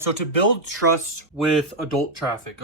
So to build trust with adult traffic,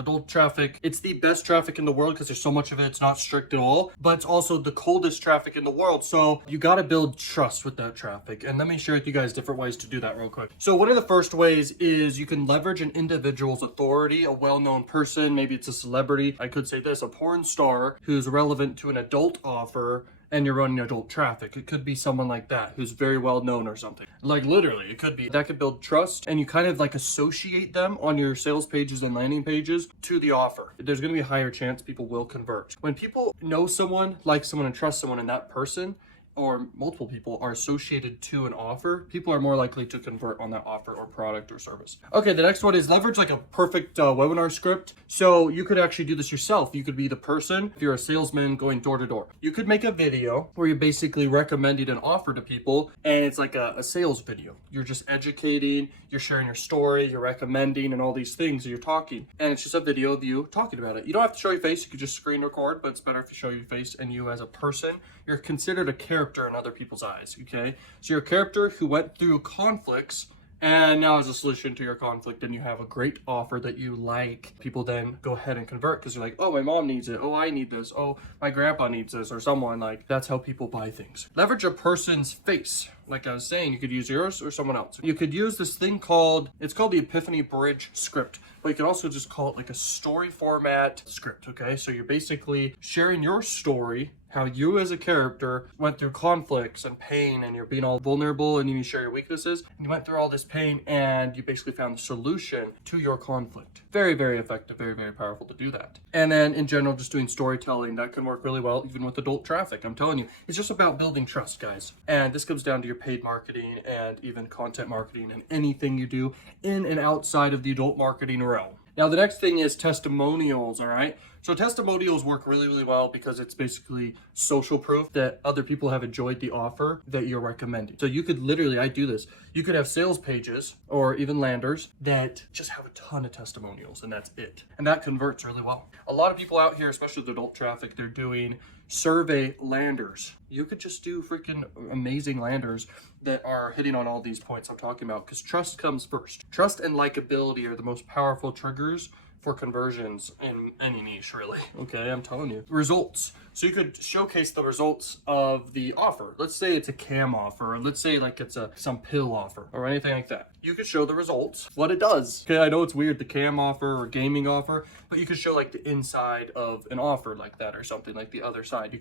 it's the best traffic in the world because there's so much of it. It's not strict at all, but it's also the coldest traffic in the world. So you got to build trust with that traffic. And let me share with you guys different ways to do that real quick. So one of the first ways is you can leverage an individual's authority, a well-known person. Maybe it's a celebrity. I could say this, a porn star who's relevant to an adult offer, and you're running adult traffic. It could be someone like that who's very well known or something. Like literally, it could be. That could build trust, and you kind of like associate them on your sales pages and landing pages to the offer. There's gonna be a higher chance people will convert. When people know someone, like someone, and trust someone, and that person or multiple people are associated to an offer, people are more likely to convert on that offer or product or service. Okay, the next one is leverage like a perfect webinar script. So you could actually do this yourself. You could be the person, if you're a salesman going door to door. You could make a video where you're basically recommending an offer to people, and it's like a sales video. You're just educating, you're sharing your story, you're recommending, and all these things, and you're talking. And it's just a video of you talking about it. You don't have to show your face, you could just screen record, but it's better if you show your face and you as a person. You're considered a character in other people's eyes, okay? So you're a character who went through conflicts, and now as a solution to your conflict, and you have a great offer that you like, people then go ahead and convert because you're like, oh, my mom needs it. Oh, I need this. Oh, my grandpa needs this, or someone. Like, that's how people buy things. Leverage a person's face. Like I was saying, you could use yours or someone else. You could use this thing it's called the Epiphany Bridge script, but you can also just call it like a story format script, okay? So you're basically sharing your story, how you as a character went through conflicts and pain, and you're being all vulnerable, and you share your weaknesses, and you went through all this pain, and you basically found the solution to your conflict. Very, very effective, very, very powerful to do that. And then in general, just doing storytelling, that can work really well, even with adult traffic. I'm telling you, it's just about building trust, guys. And this comes down to your paid marketing and even content marketing and anything you do in and outside of the adult marketing realm. Now, the next thing is testimonials, all right? So testimonials work really, really well because it's basically social proof that other people have enjoyed the offer that you're recommending. So you could literally, I do this, you could have sales pages or even landers that just have a ton of testimonials, and that's it. And that converts really well. A lot of people out here, especially with adult traffic, they're doing survey landers. You could just do freaking amazing landers that are hitting on all these points I'm talking about, because trust comes first. Trust and likability are the most powerful triggers for conversions in any niche, really. Okay, I'm telling you. Results. So you could showcase the results of the offer. Let's say it's a cam offer, or let's say like it's some pill offer or anything like that. You could show the results, what it does. Okay, I know it's weird, the cam offer or gaming offer, but you could show like the inside of an offer like that or something, like the other side. You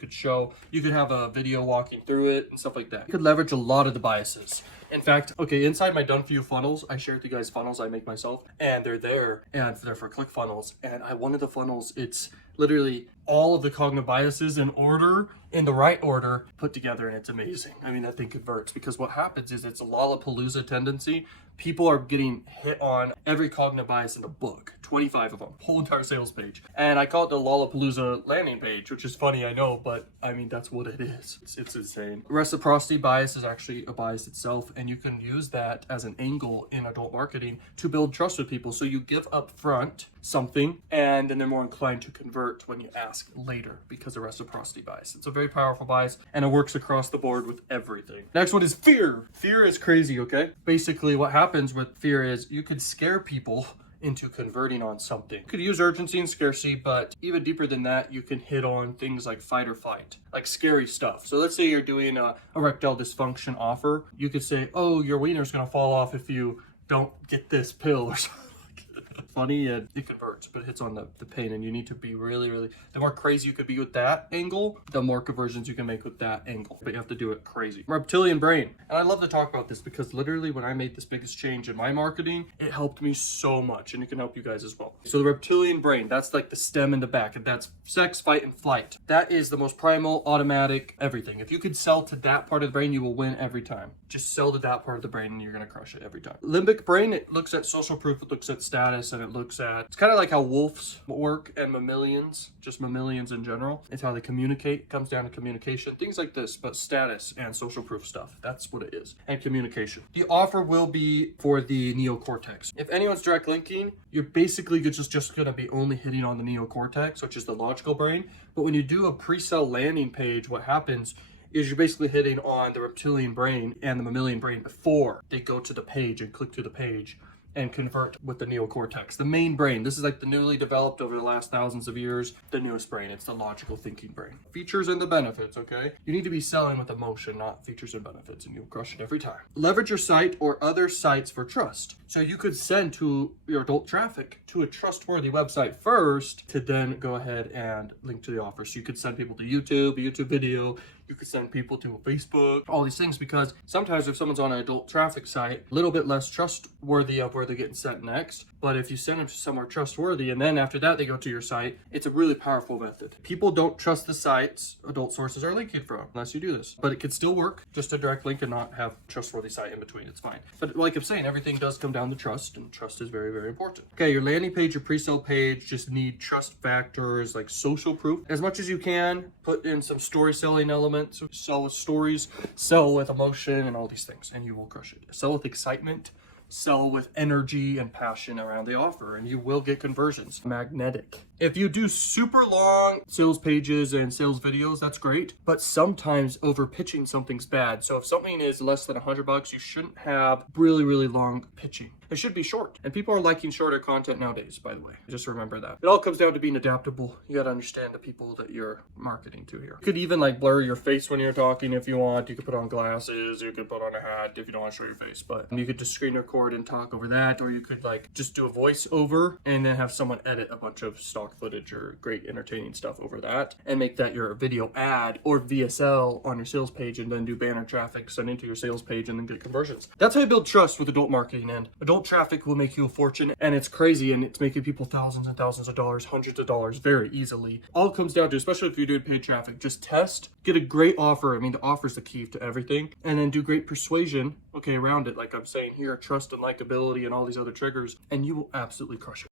could have a video walking through it and stuff like that. You could leverage a lot of the biases. In fact, okay, inside my done for you funnels, I share with you guys funnels I make myself, and they're there, and they're for ClickFunnels. And one of the funnels, it's literally all of the cognitive biases in the right order, put together, and it's amazing. I mean, that thing converts, because what happens is it's a Lollapalooza tendency. People are getting hit on every cognitive bias in the book, 25 of them, whole entire sales page. And I call it the Lollapalooza landing page, which is funny, I know, but I mean, that's what it is. It's insane. Reciprocity bias is actually a bias itself, and you can use that as an angle in adult marketing to build trust with people. So you give up front something, and then they're more inclined to convert when you ask later because of reciprocity bias. It's a very powerful bias, and it works across the board with everything. Next one is fear. Fear is crazy, okay? Basically, what happens with fear is you could scare people into converting on something. You could use urgency and scarcity, but even deeper than that, you can hit on things like fight or flight, like scary stuff. So let's say you're doing a erectile dysfunction offer. You could say, oh, your wiener's gonna fall off if you don't get this pill or something. Funny, and it converts, but it hits on the pain, and you need to be really, really, the more crazy you could be with that angle, the more conversions you can make with that angle, but you have to do it crazy. Reptilian brain. And I love to talk about this because literally when I made this biggest change in my marketing, it helped me so much, and it can help you guys as well. So the reptilian brain, that's like the stem in the back, and that's sex, fight, and flight. That is the most primal, automatic, everything. If you could sell to that part of the brain, you will win every time. Just sell to that part of the brain and you're gonna crush it every time. Limbic brain, it looks at social proof, it looks at status, and it's kind of like how wolves work and mammalians, just mammalians in general. It's how they communicate. It comes down to communication, things like this, but status and social proof stuff. That's what it is. And communication. The offer will be for the neocortex. If anyone's direct linking, you're basically just gonna be only hitting on the neocortex, which is the logical brain. But when you do a pre-sale landing page, what happens is you're basically hitting on the reptilian brain and the mammalian brain before they go to the page and click to the page and convert with the neocortex, the main brain. This is like the newly developed over the last thousands of years, the newest brain. It's the logical thinking brain. Features and the benefits, okay? You need to be selling with emotion, not features and benefits, and you'll crush it every time. Leverage your site or other sites for trust. So you could send to your adult traffic to a trustworthy website first to then go ahead and link to the offer. So you could send people to YouTube, a YouTube video, you could send people to Facebook, all these things, because sometimes if someone's on an adult traffic site, a little bit less trustworthy of where they're getting sent next. But if you send them to somewhere trustworthy and then after that they go to your site, it's a really powerful method. People don't trust the sites adult sources are linking from unless you do this. But it could still work, just a direct link and not have trustworthy site in between. It's fine. But like I'm saying, everything does come down to trust, and trust is very, very important. Okay, your landing page, your pre-sale page just need trust factors like social proof. As much as you can, put in some story selling elements. Sell with stories, sell with emotion, and all these things, and you will crush it. Sell with excitement, sell with energy and passion around the offer, and you will get conversions. Magnetic. If you do super long sales pages and sales videos, that's great, but sometimes over pitching something's bad. So if something is less than $100, you shouldn't have really, really long pitching. It should be short, and people are liking shorter content nowadays, by the way. Just remember that. It all comes down to being adaptable. You gotta understand the people that you're marketing to here. You could even like blur your face when you're talking if you want. You could put on glasses, you could put on a hat if you don't want to show your face, but you could just screen record and talk over that, or you could like just do a voiceover and then have someone edit a bunch of stock footage or great entertaining stuff over that and make that your video ad or VSL on your sales page, and then do banner traffic send into your sales page and then get conversions. That's how you build trust with adult marketing, and adult traffic will make you a fortune, and it's crazy, and it's making people thousands and thousands of dollars, hundreds of dollars very easily. All it comes down to, especially if you're doing paid traffic, just test, get a great offer. I mean, the offer is the key to everything, and then do great persuasion, okay, around it. Like I'm saying here, trust and likability and all these other triggers, and you will absolutely crush it.